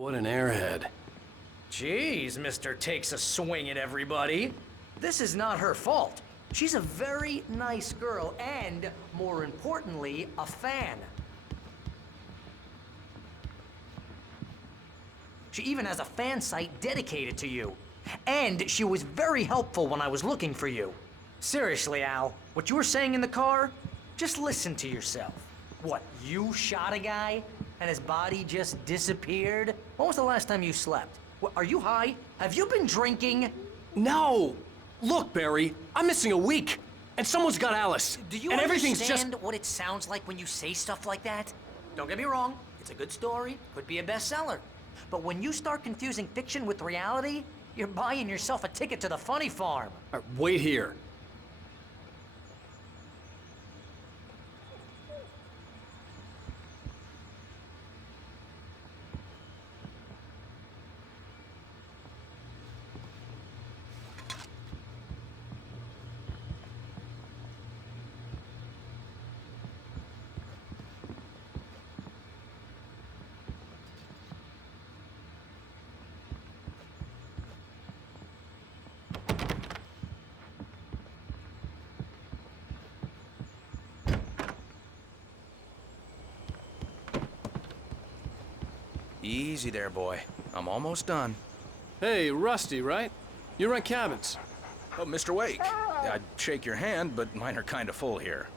What an airhead. Jeez, Mr. Takes a swing at everybody. This is not her fault. She's a very nice girl and, more importantly, a fan. She even has a fan site dedicated to you. And she was very helpful when I was looking for you. Seriously, Al, what you were saying in the car, just listen to yourself. What, you shot a guy and his body just disappeared? When was the last time you slept? What, are you high? Have you been drinking? No! Look, Barry, I'm missing a week, and someone's got Alice. Do you and understand what it sounds like when you say stuff like that? Don't get me wrong, it's a good story, could be a bestseller. But when you start confusing fiction with reality, you're buying yourself a ticket to the funny farm. All right, wait here. Easy there, boy. I'm almost done. Hey, Rusty, right? You rent cabins. Oh, Mr. Wake. I'd shake your hand, but mine are kind of full here.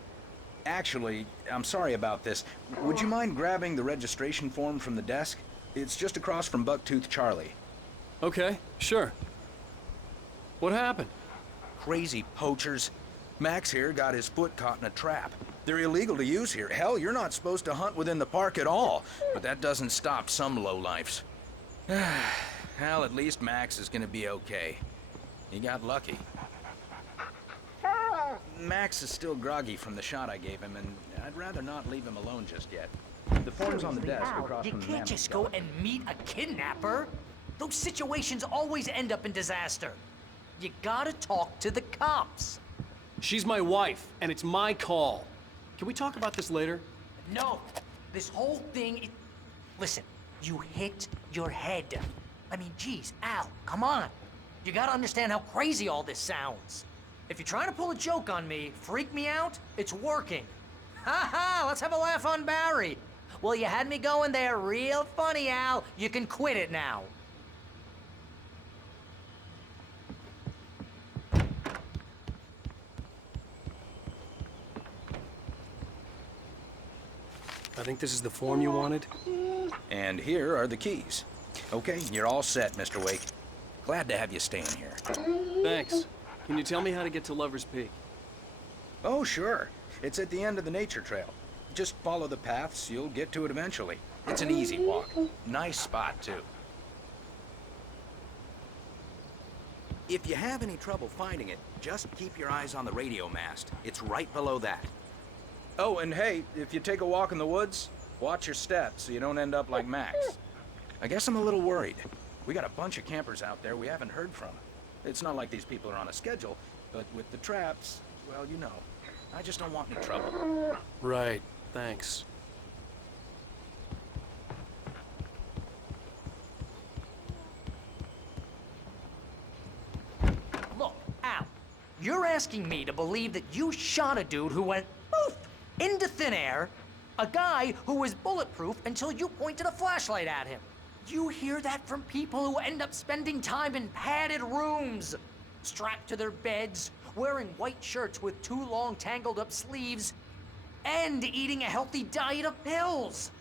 Actually, I'm sorry about this. Would you mind grabbing the registration form from the desk? It's just across from Bucktooth Charlie. Okay, sure. What happened? Crazy poachers. Max here got his foot caught in a trap. They're illegal to use here. Hell, you're not supposed to hunt within the park at all. But that doesn't stop some lowlifes. Hell, at least Max is gonna be okay. He got lucky. Max is still groggy from the shot I gave him, and I'd rather not leave him alone just yet. The form's on the desk across You from the can't just go and meet a kidnapper. Those situations always end up in disaster. You gotta talk to the cops. She's my wife, and it's my call. Can we talk about this later? No, this whole thing, listen, you hit your head. I mean, geez, Al, come on. You gotta understand how crazy all this sounds. If you're trying to pull a joke on me, freak me out, it's working. Ha ha, let's have a laugh on Barry. Well, you had me going there real funny, Al. You can quit it now. I think this is the form you wanted. And here are the keys. Okay, you're all set, Mr. Wake. Glad to have you staying here. Thanks. Can you tell me how to get to Lover's Peak? Oh, sure. It's at the end of the nature trail. Just follow the paths, you'll get to it eventually. It's an easy walk. Nice spot, too. If you have any trouble finding it, just keep your eyes on the radio mast. It's right below that. Oh, and hey, if you take a walk in the woods, watch your steps so you don't end up like Max. I guess I'm a little worried. We got a bunch of campers out there we haven't heard from. It's not like these people are on a schedule, but with the traps, well, you know. I just don't want any trouble. Right, thanks. Look, Al, you're asking me to believe that you shot a dude who went poof into thin air, a guy who was bulletproof until you pointed a flashlight at him. You hear that from people who end up spending time in padded rooms, strapped to their beds, wearing white shirts with too long tangled up sleeves, and eating a healthy diet of pills.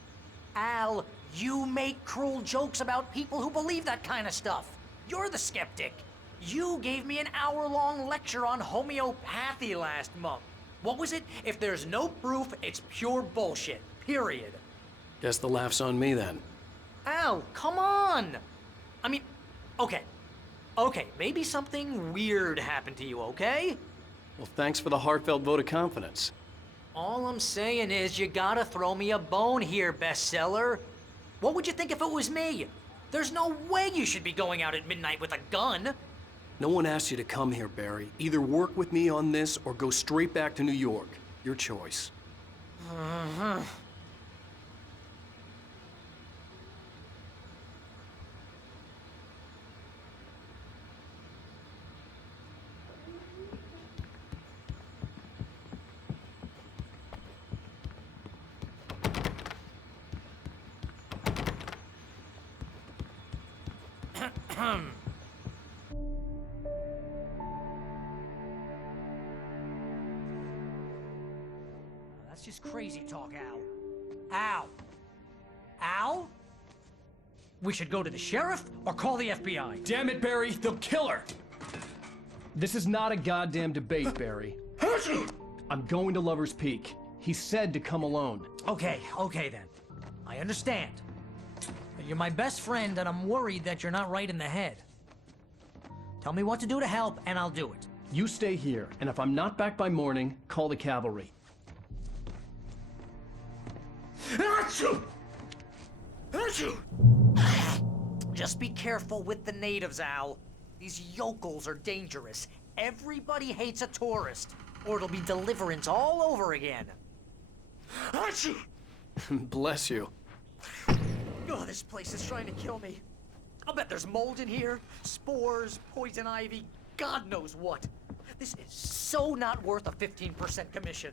Al, you make cruel jokes about people who believe that kind of stuff. You're the skeptic. You gave me an hour-long lecture on homeopathy last month. What was it? If there's no proof, it's pure bullshit. Period. Guess the laugh's on me then. Al, come on! I mean, okay. Okay, maybe something weird happened to you, okay? Well, thanks for the heartfelt vote of confidence. All I'm saying is you gotta throw me a bone here, bestseller. What would you think if it was me? There's no way you should be going out at midnight with a gun. No one asked you to come here, Barry. Either work with me on this or go straight back to New York. Your choice. is crazy talk, Al. Al? Al? We should go to the sheriff or call the FBI. Damn it, Barry, they'll kill her! This is not a goddamn debate, Barry. I'm going to Lover's Peak. He said to come alone. Okay then. I understand. But you're my best friend, and I'm worried that you're not right in the head. Tell me what to do to help, and I'll do it. You stay here, and if I'm not back by morning, call the cavalry. Just be careful with the natives, Al. These yokels are dangerous. Everybody hates a tourist, or it'll be deliverance all over again. Bless you. Oh, this place is trying to kill me. I'll bet there's mold in here, spores, poison ivy, God knows what. This is so not worth a 15% commission.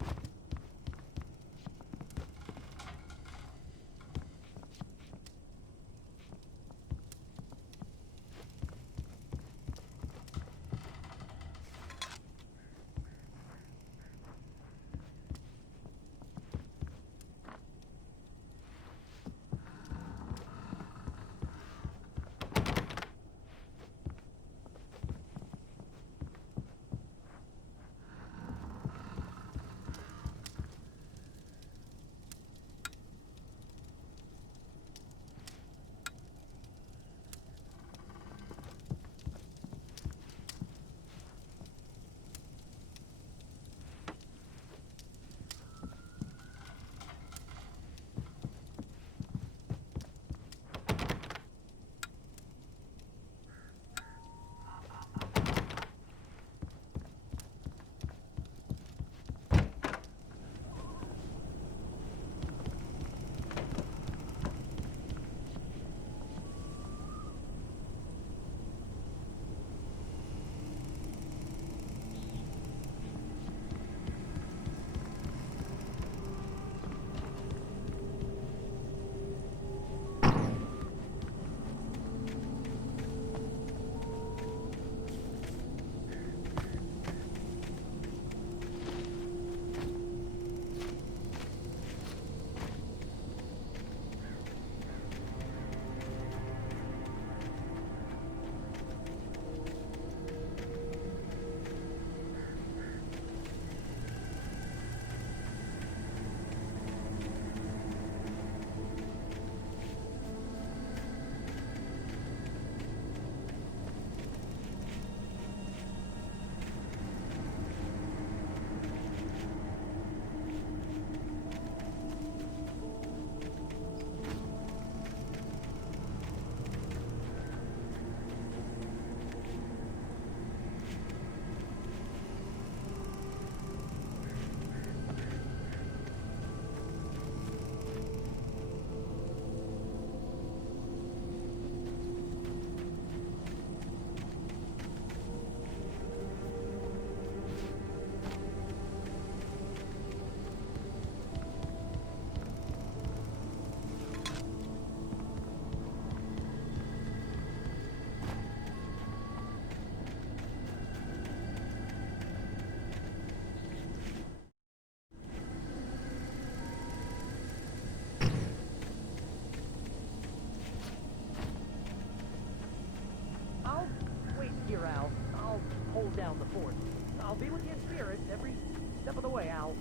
Here, Al. I'll hold down the fort. I'll be with you in spirit every step of the way, Al.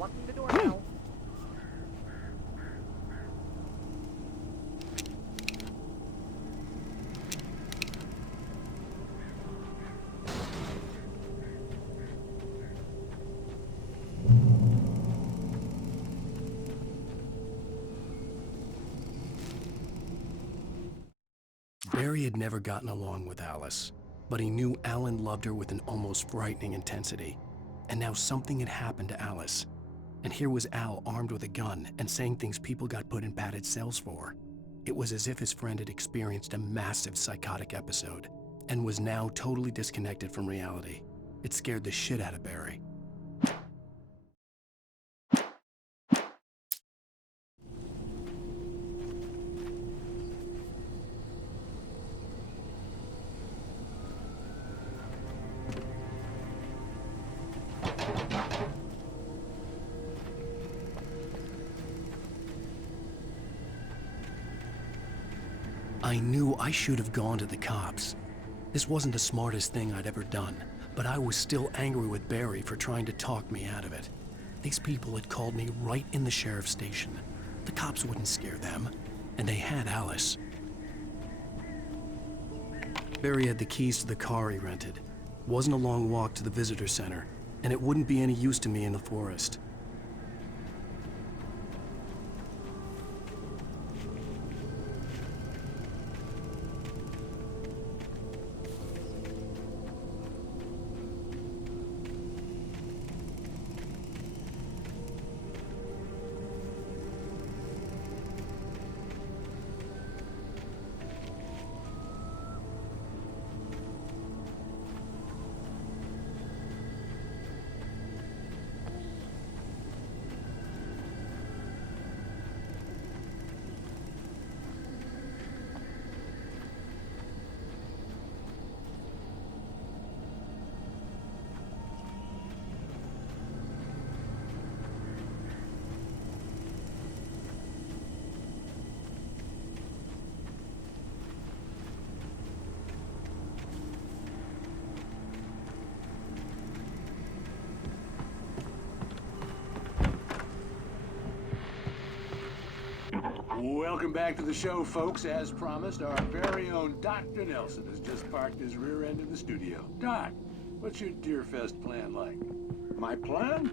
Locking the door now. Barry had never gotten along with Alice, but he knew Alan loved her with an almost frightening intensity. And now something had happened to Alice. And here was Al armed with a gun and saying things people got put in padded cells for. It was as if his friend had experienced a massive psychotic episode and was now totally disconnected from reality. It scared the shit out of Barry. I knew I should have gone to the cops. This wasn't the smartest thing I'd ever done, but I was still angry with Barry for trying to talk me out of it. These people had called me right in the sheriff's station. The cops wouldn't scare them, and they had Alice. Barry had the keys to the car he rented. It wasn't a long walk to the visitor center, and it wouldn't be any use to me in the forest. Welcome back to the show, folks. As promised, our very own Dr. Nelson has just parked his rear end in the studio. Doc, what's your Deerfest plan like? My plan?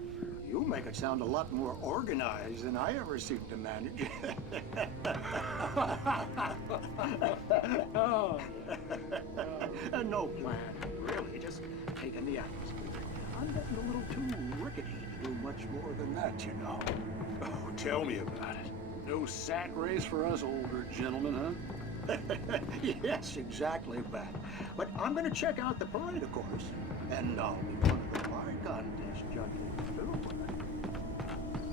You make it sound a lot more organized than I ever seem to manage. Oh. No plan, really. Just taking the atmosphere. I'm getting a little too rickety to do much more than that, you know. Oh, tell me about it. No sack race for us older gentlemen, huh? Yes, exactly that. But I'm going to check out the parade, of course. And I'll be one of the pie contest judges, too.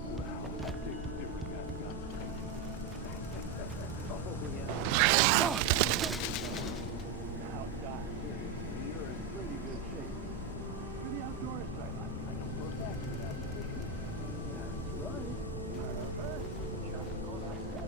Well, that takes a different kind of concentration. Oh, yeah. Now, Doc, you're in pretty good shape. You're the outdoors type. I don't go back to that position. That's right. Perfect. Just go like that.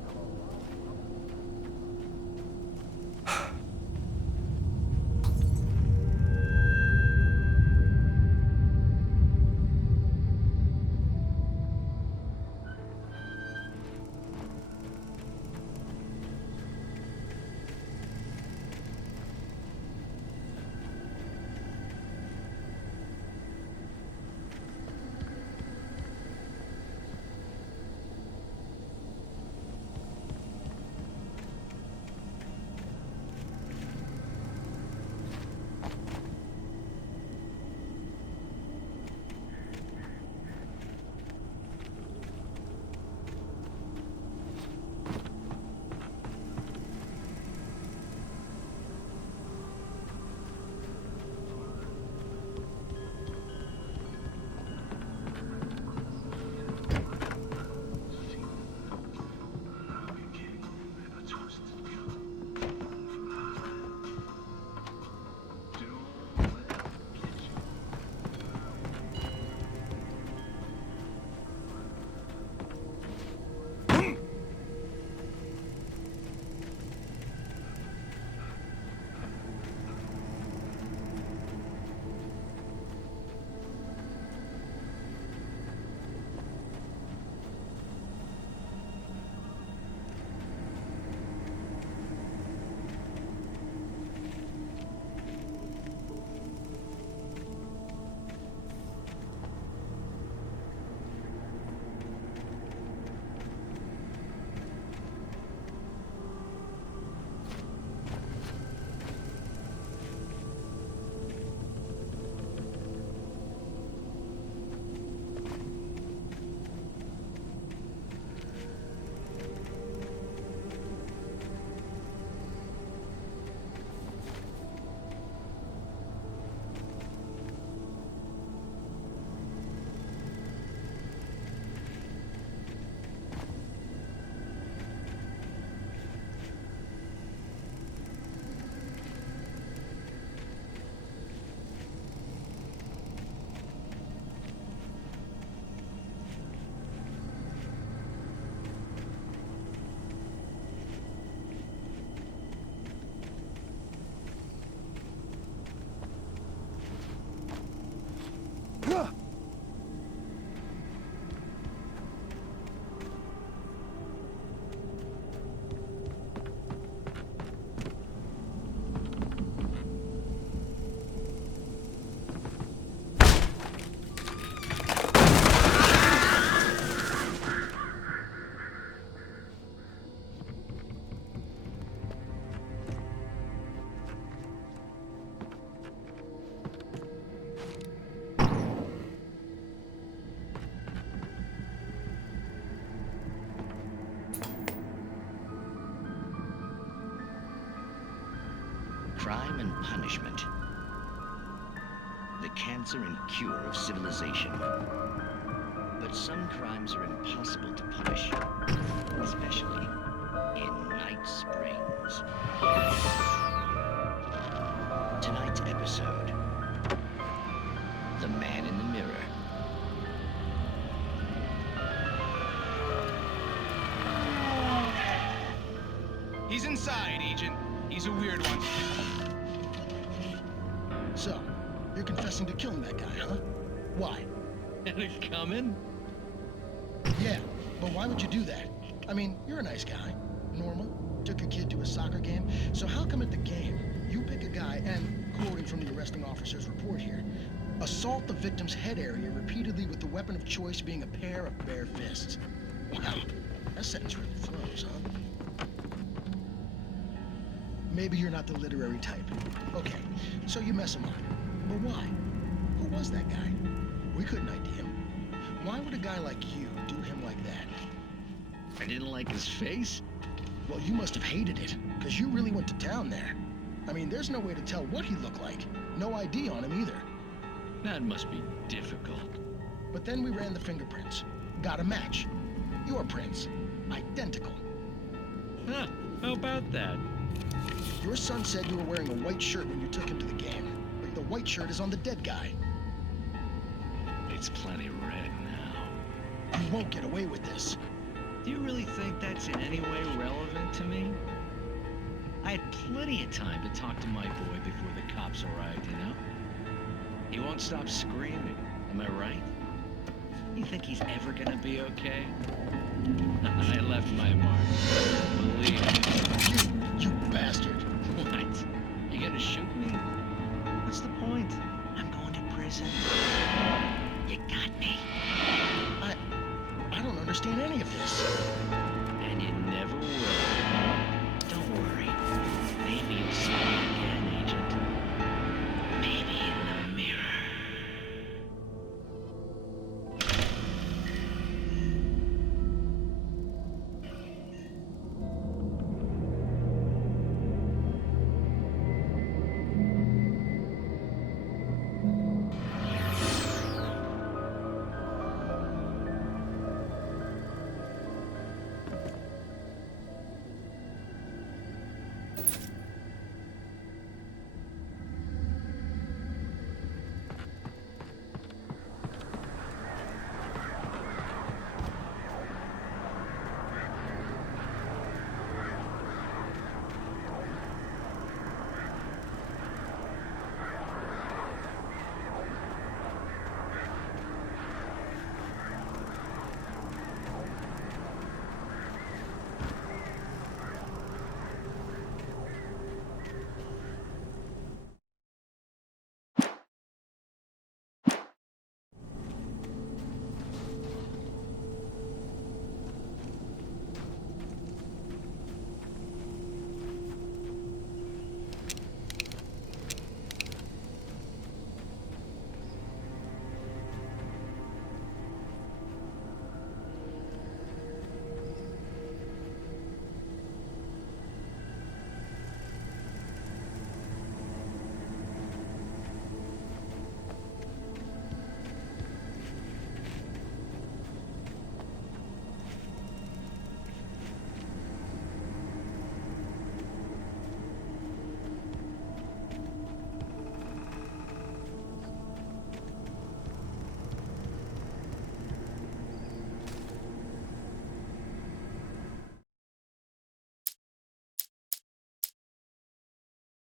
Crime and punishment. The cancer and cure of civilization. But some crimes are impossible to punish, especially in Night Springs. Tonight's episode, The Man in the Mirror. He's inside, Agent. He's a weird one. So, you're confessing to killing that guy, huh? Why? Had it coming? Yeah, but why would you do that? I mean, you're a nice guy. Normal. Took a kid to a soccer game. So how come at the game, you pick a guy and, quoting from the arresting officer's report here, assault the victim's head area repeatedly with the weapon of choice being a pair of bare fists? Wow, that sentence really flows, huh? Maybe you're not the literary type. Okay, so you mess him up. But why? Who was that guy? We couldn't ID him. Why would a guy like you do him like that? I didn't like his face? Well, you must have hated it, because you really went to town there. I mean, there's no way to tell what he looked like. No ID on him either. That must be difficult. But then we ran the fingerprints. Got a match. Your prints. Identical. Huh, how about that? Your son said you were wearing a white shirt when you took him to the game. But the white shirt is on the dead guy. It's plenty red now. You won't get away with this. Do you really think that's in any way relevant to me? I had plenty of time to talk to my boy before the cops arrived, you know? He won't stop screaming, am I right? You think he's ever gonna be okay? I left my mark. Believe me. You bastard. What? You gonna shoot me? What's the point? I'm going to prison. You got me. I don't understand any of this. And you never will. Don't worry. Maybe you'll see me again, Agent. Maybe in the mirror.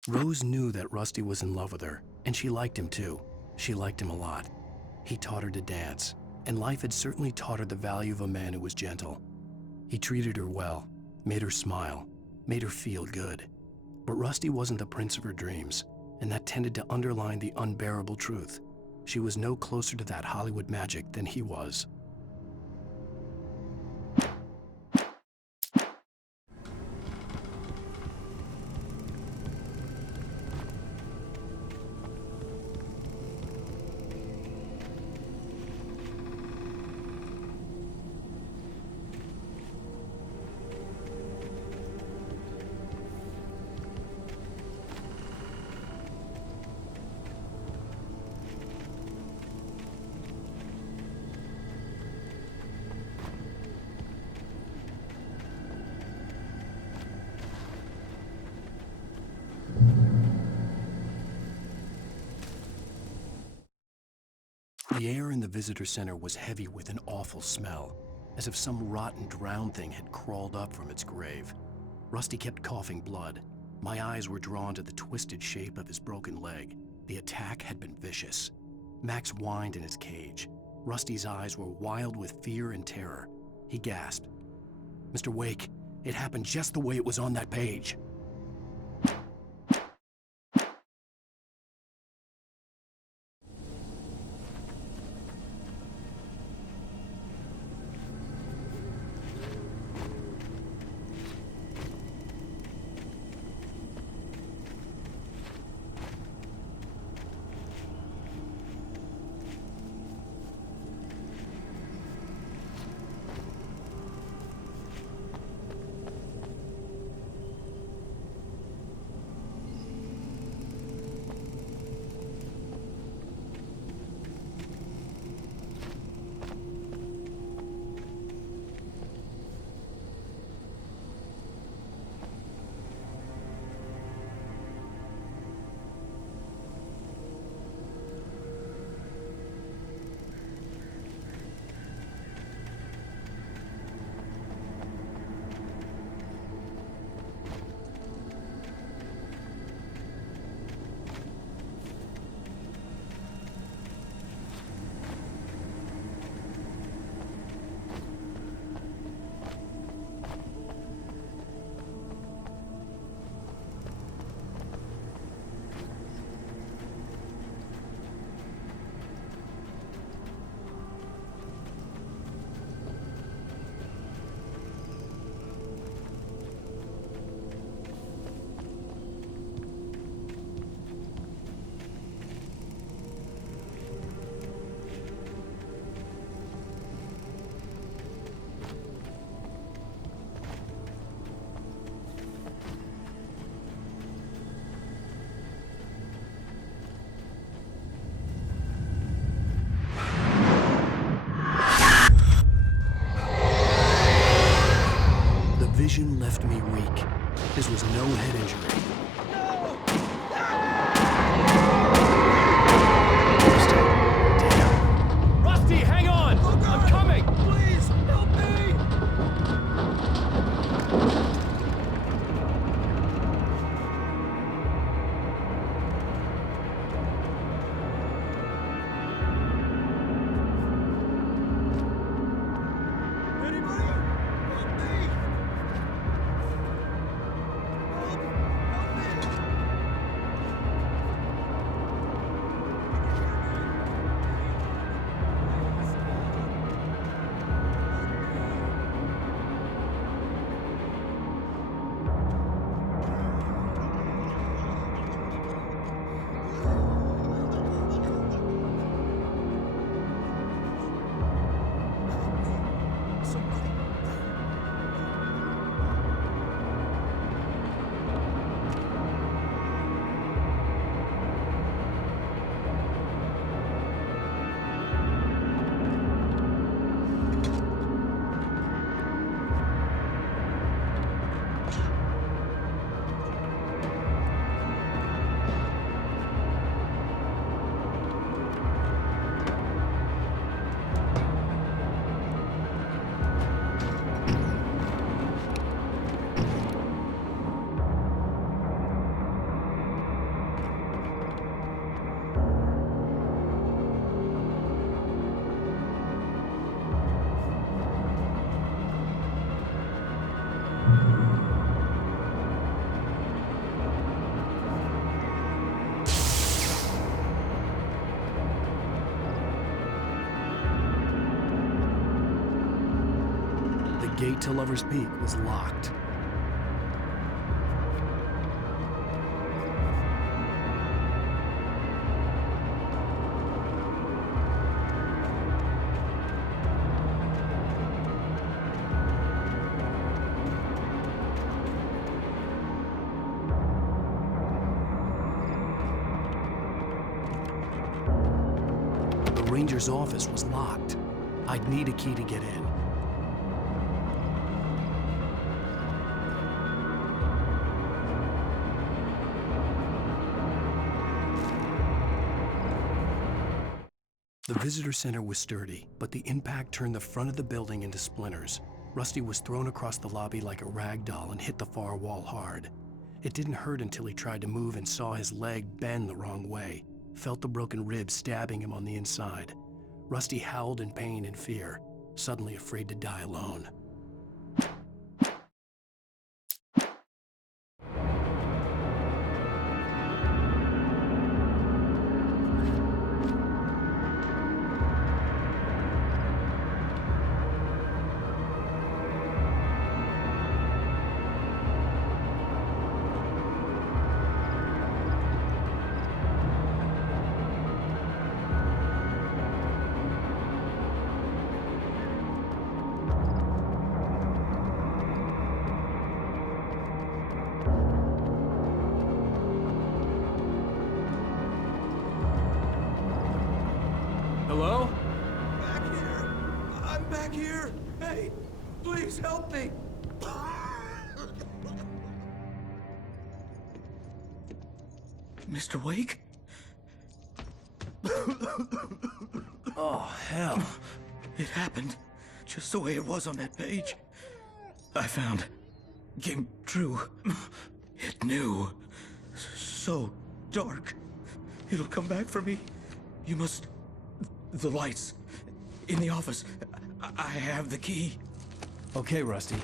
Rose knew that Rusty was in love with her, and she liked him too. She liked him a lot. He taught her to dance, and life had certainly taught her the value of a man who was gentle. He treated her well, made her smile, made her feel good. But Rusty wasn't the prince of her dreams, and that tended to underline the unbearable truth. She was no closer to that Hollywood magic than he was. The air in the visitor center was heavy with an awful smell, as if some rotten drowned thing had crawled up from its grave. Rusty kept coughing blood. My eyes were drawn to the twisted shape of his broken leg. The attack had been vicious. Max whined in his cage. Rusty's eyes were wild with fear and terror. He gasped. "Mr. Wake, it happened just the way it was on that page." Vision left me weak. This was no head injury. Damn. Rusty, hang on! I'm coming! Please, help me! Anybody? Help me! The gate to Lover's Peak was locked. The ranger's office was locked. I'd need a key to get in. The visitor center was sturdy, but the impact turned the front of the building into splinters. Rusty was thrown across the lobby like a rag doll and hit the far wall hard. It didn't hurt until he tried to move and saw his leg bend the wrong way, felt the broken ribs stabbing him on the inside. Rusty howled in pain and fear, suddenly afraid to die alone. Hello? Back here. I'm back here. Hey, please help me. Mr. Wake? Oh, hell. It happened just the way it was on that page. I found. Came true. It knew. So dark. It'll come back for me. You must... The lights. In the office. I have the key. Okay, Rusty.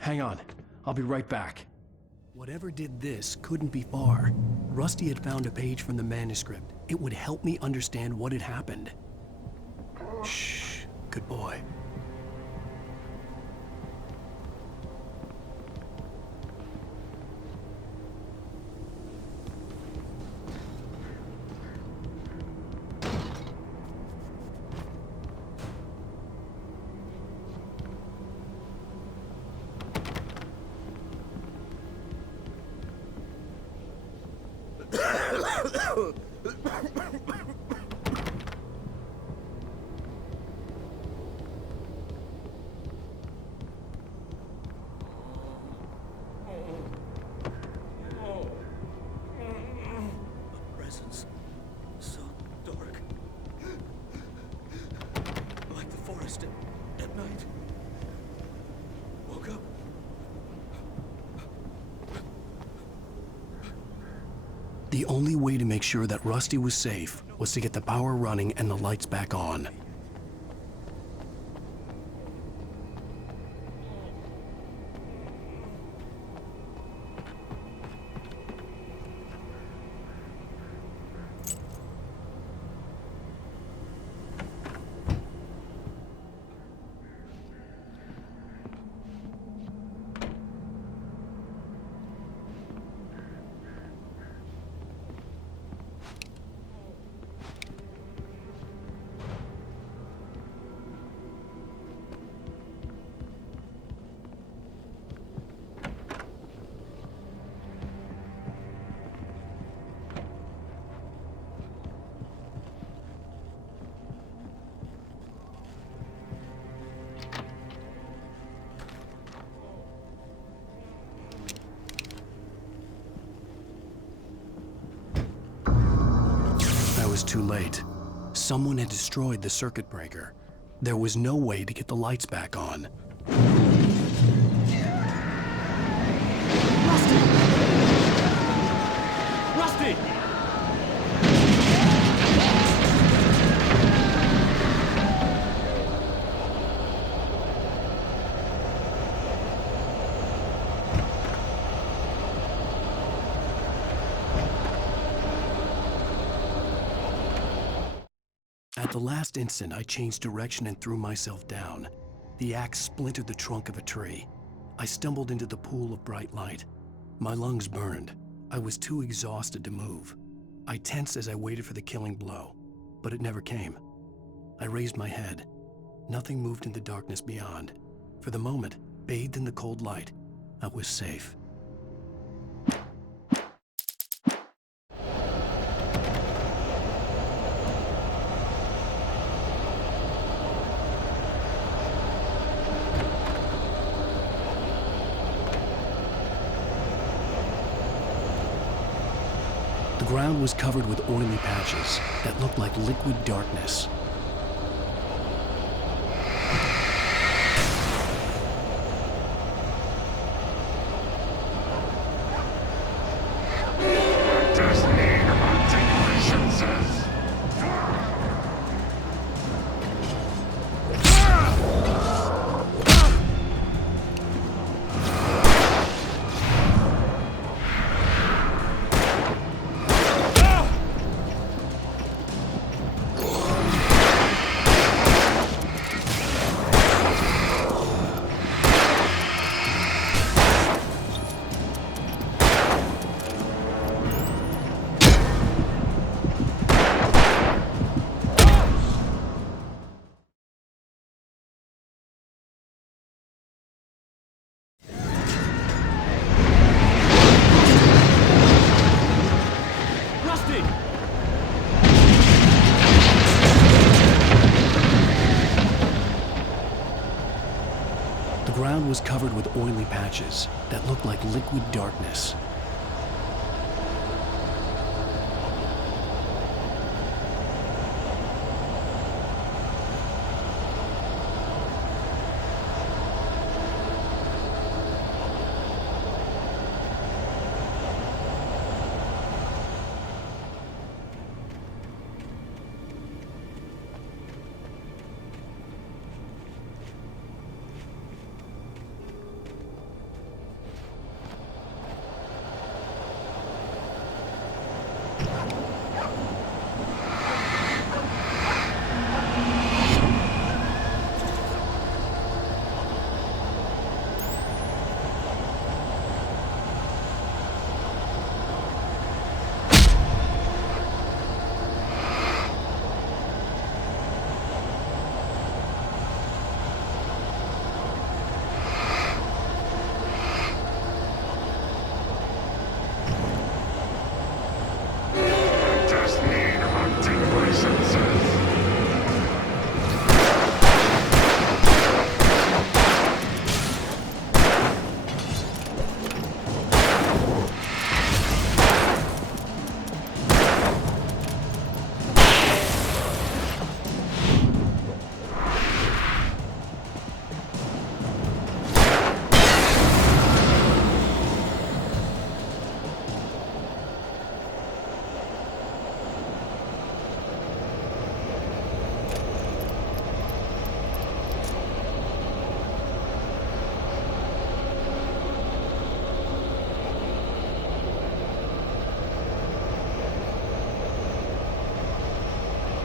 Hang on. I'll be right back. Whatever did this couldn't be far. Rusty had found a page from the manuscript. It would help me understand what had happened. Shh. Good boy. Presence. So dark. Like the forest at night. Woke up. The only way to make sure that Rusty was safe was to get the power running and the lights back on. Was too late. Someone had destroyed the circuit breaker. There was no way to get the lights back on. Rusty! At the last instant, I changed direction and threw myself down. The axe splintered the trunk of a tree. I stumbled into the pool of bright light. My lungs burned. I was too exhausted to move. I tensed as I waited for the killing blow, but it never came. I raised my head. Nothing moved in the darkness beyond. For the moment, bathed in the cold light, I was safe. The ground was covered with oily patches that looked like liquid darkness. was covered with oily patches that looked like liquid darkness.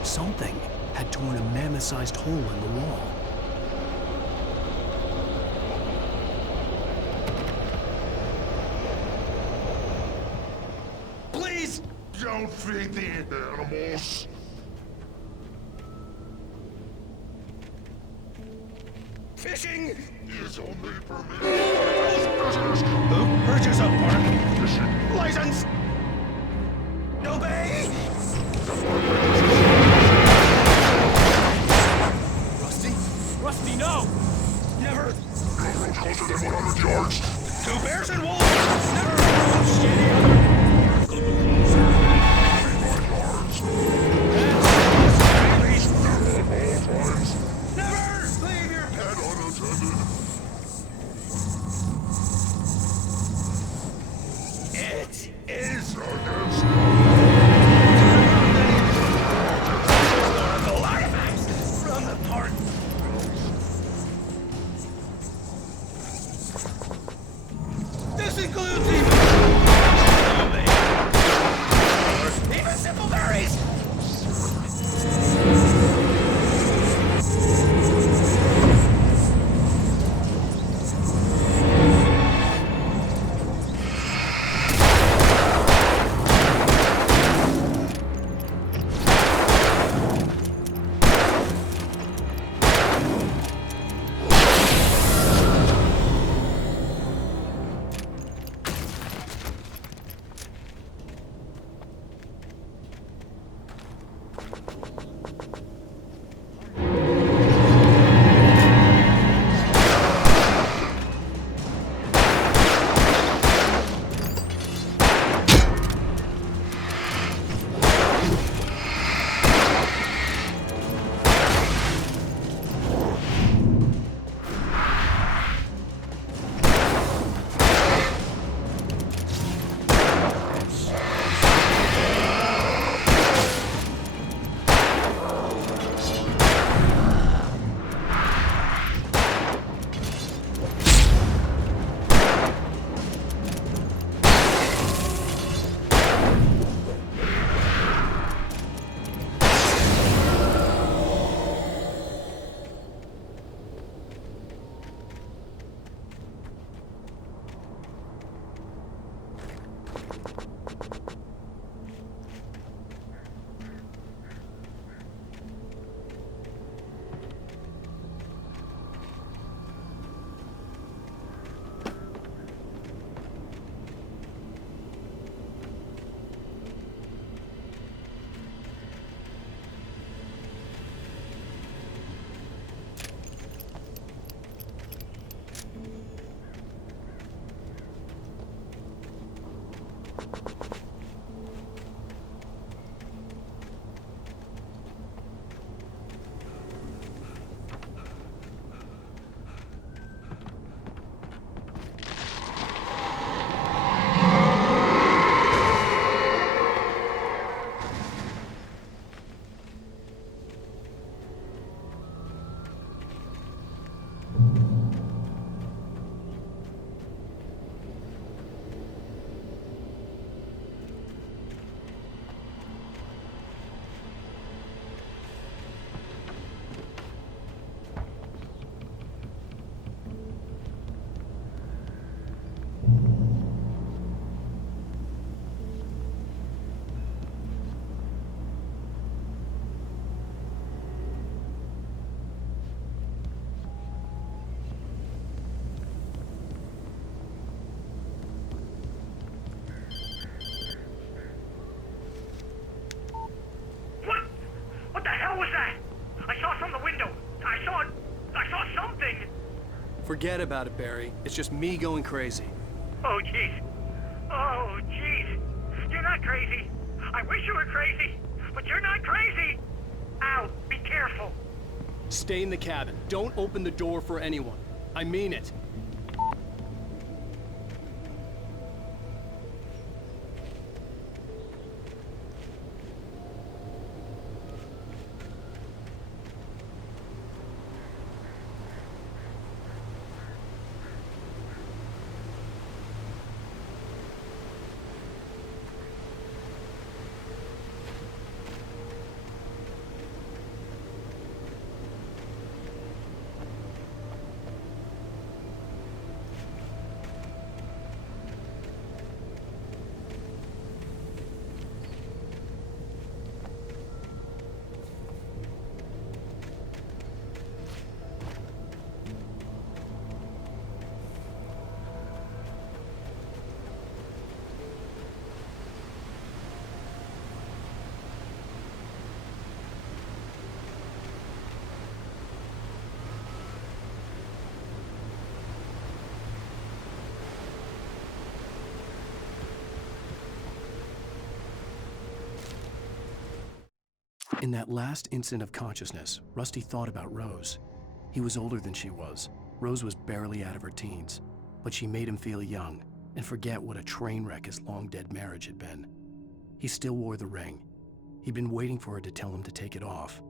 Something had torn a mammoth-sized hole in the wall. Please! Don't feed the animals. Fishing is only permitted by those visitors who purchase a park fishing license. Obey! Rusty, no! Never! No road closer than 100 yards. 2 bears and wolves! Never approach any other! Closer than 25 yards. That's at all times. Never leave your pet unattended. It is against the historical artifacts from the park. This includes even simple berries. Forget about it, Barry. It's just me going crazy. Oh, jeez. Oh, jeez. You're not crazy. I wish you were crazy, but you're not crazy. Al, be careful. Stay in the cabin. Don't open the door for anyone. I mean it. In that last instant of consciousness, Rusty thought about Rose. He was older than she was. Rose was barely out of her teens, but she made him feel young and forget what a train wreck his long-dead marriage had been. He still wore the ring. He'd been waiting for her to tell him to take it off.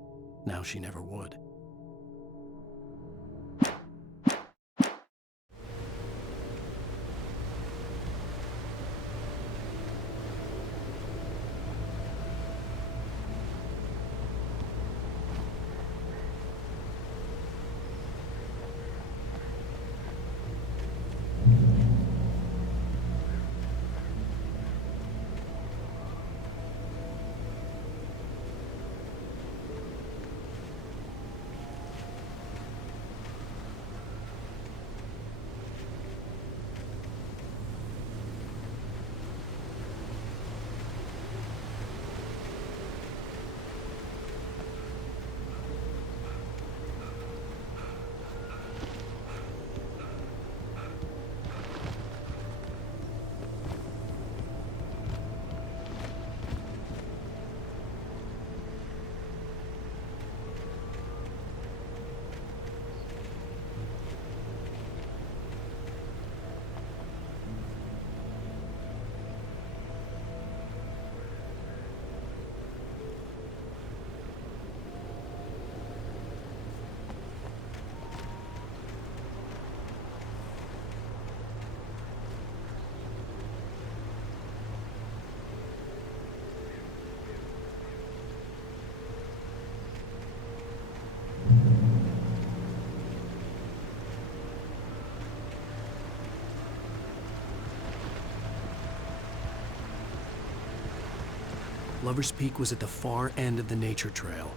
Now she never would. Lover's Peak was at the far end of the nature trail.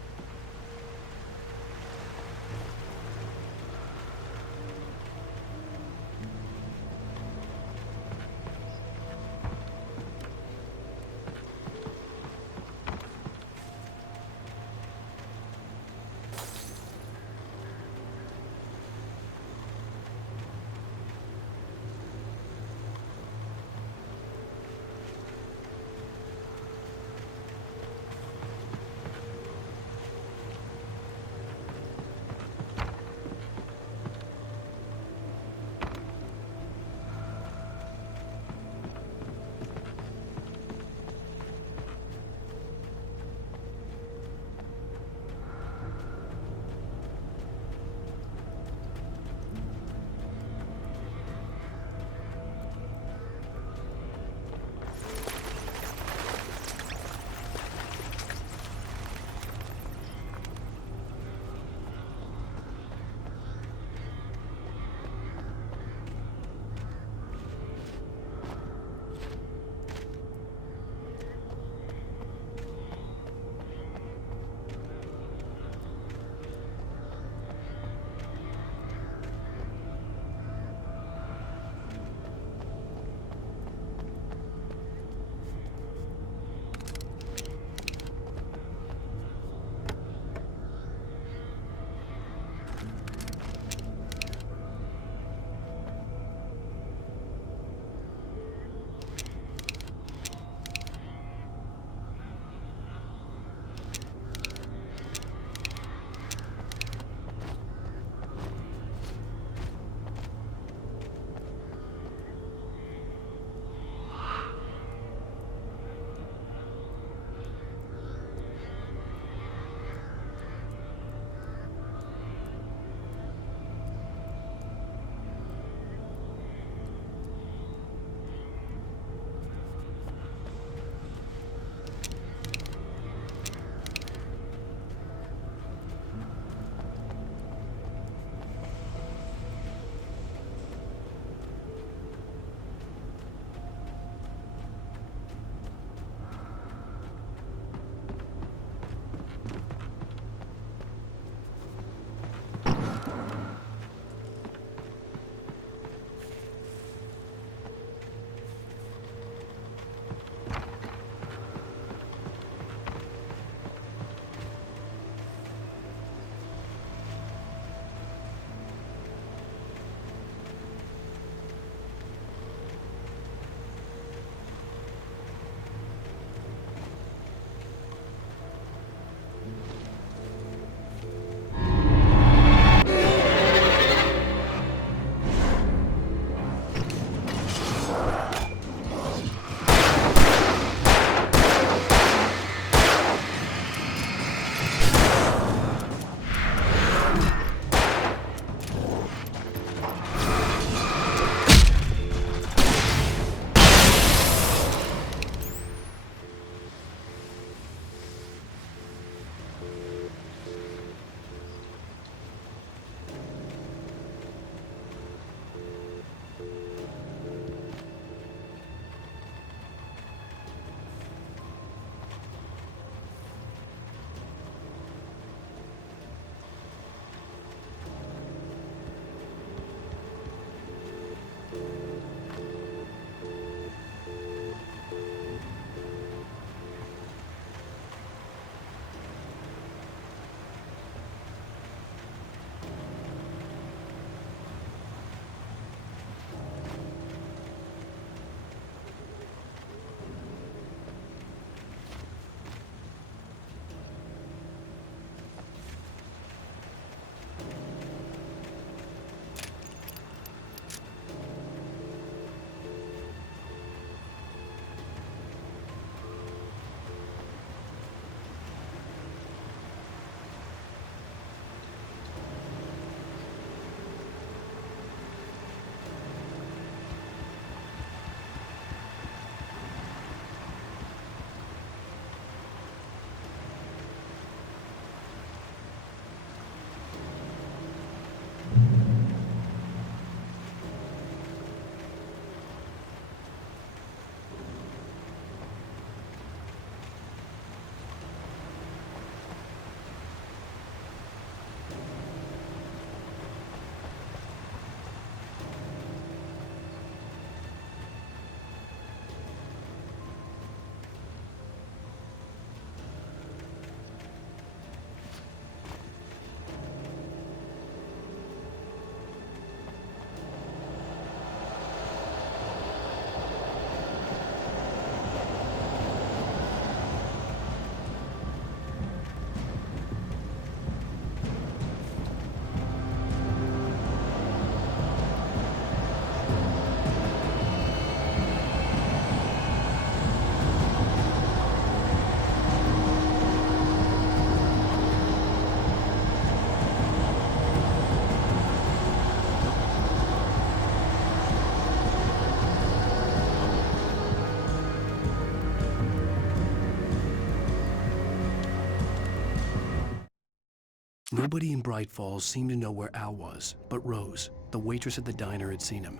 Nobody in Bright Falls seemed to know where Al was, but Rose, the waitress at the diner, had seen him.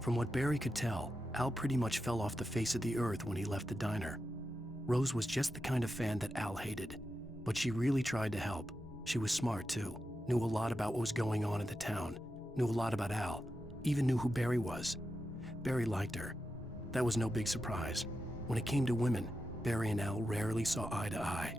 From what Barry could tell, Al pretty much fell off the face of the earth when he left the diner. Rose was just the kind of fan that Al hated, but she really tried to help. She was smart too, knew a lot about what was going on in the town, knew a lot about Al, even knew who Barry was. Barry liked her. That was no big surprise. When it came to women, Barry and Al rarely saw eye to eye.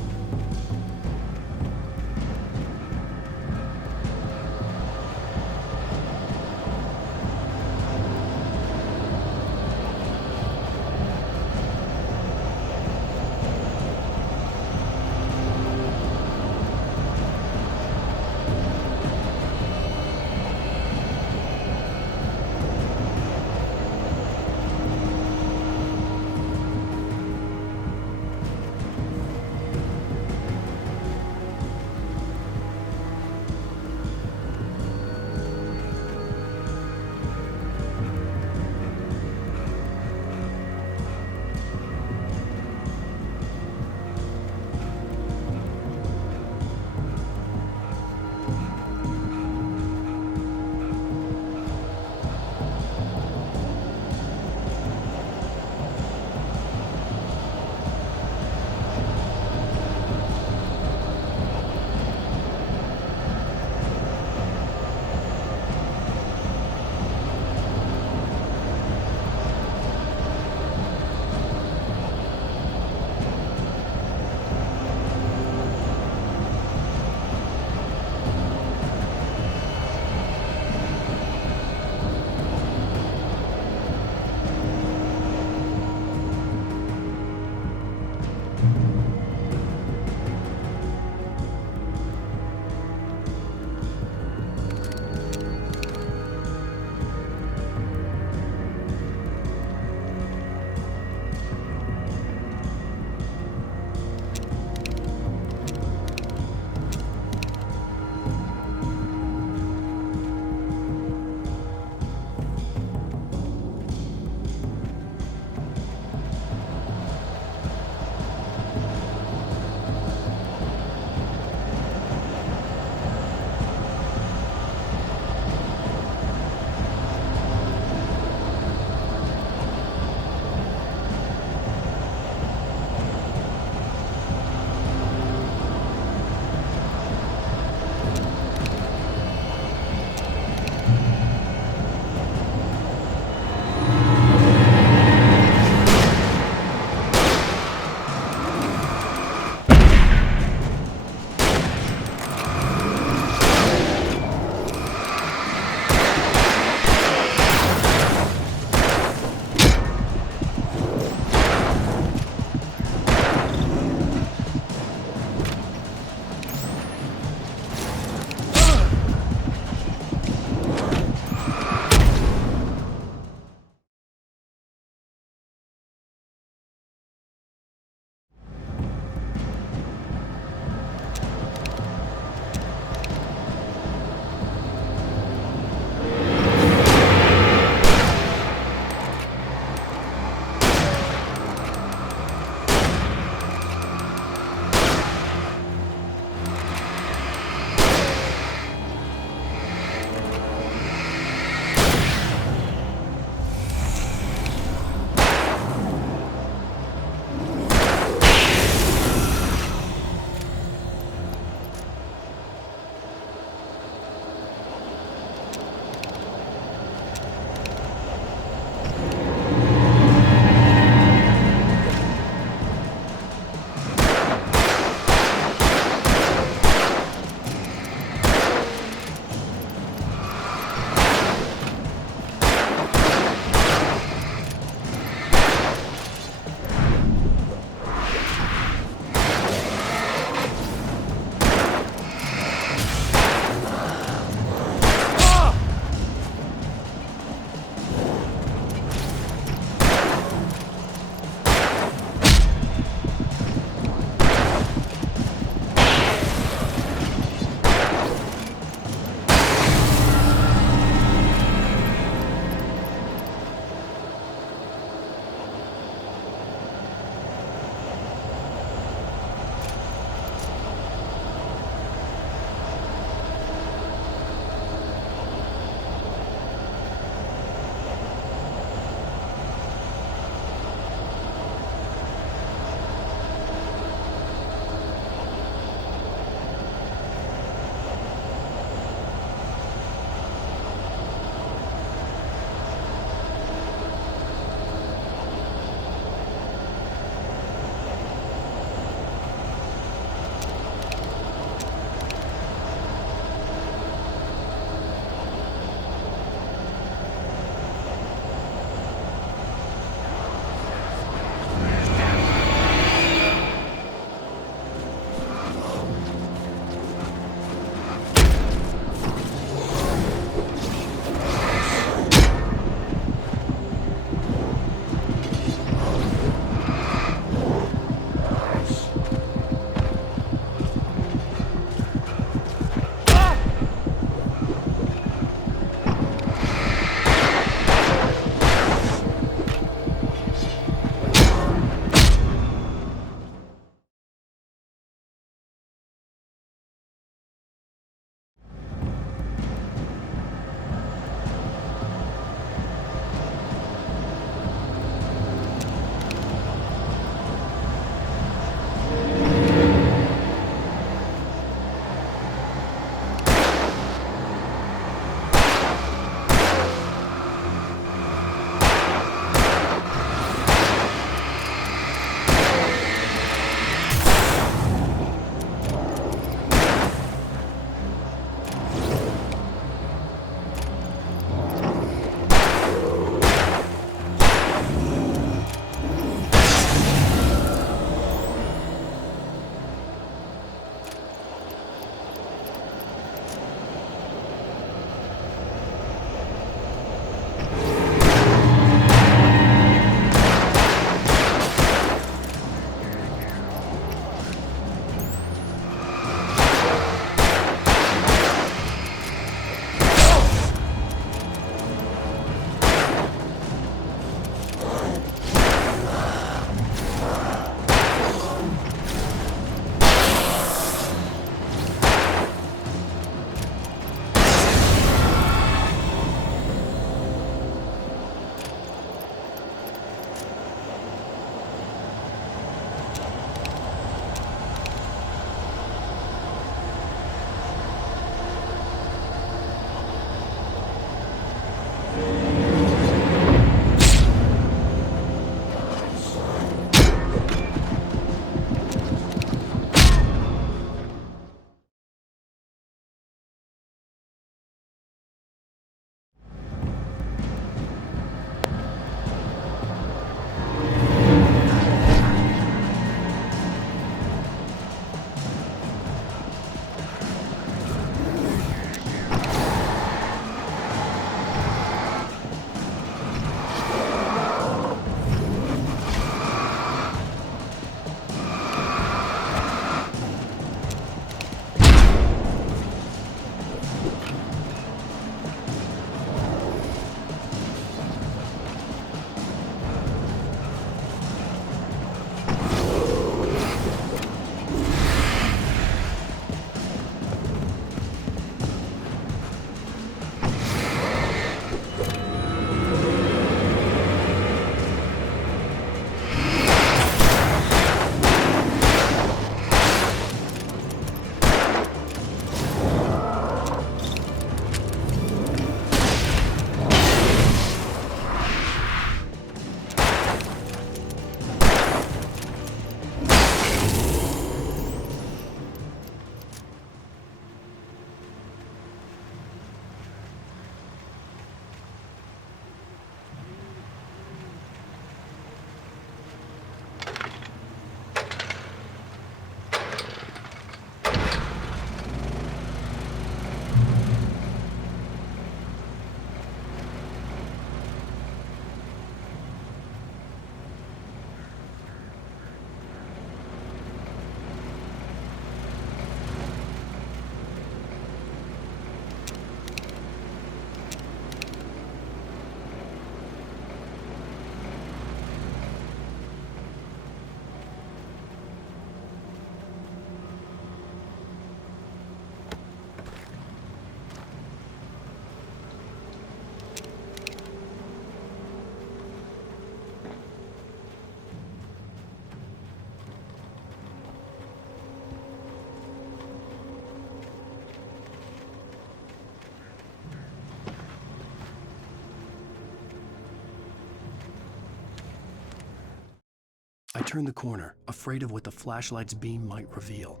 turned the corner, afraid of what the flashlight's beam might reveal.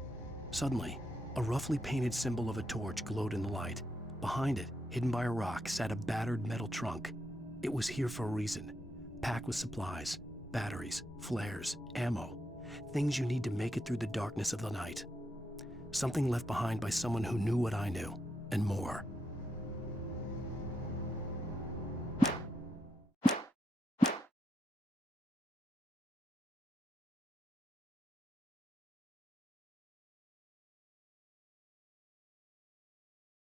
Suddenly, a roughly painted symbol of a torch glowed in the light. Behind it, hidden by a rock, sat a battered metal trunk. It was here for a reason, packed with supplies, batteries, flares, ammo, things you need to make it through the darkness of the night. Something left behind by someone who knew what I knew, and more.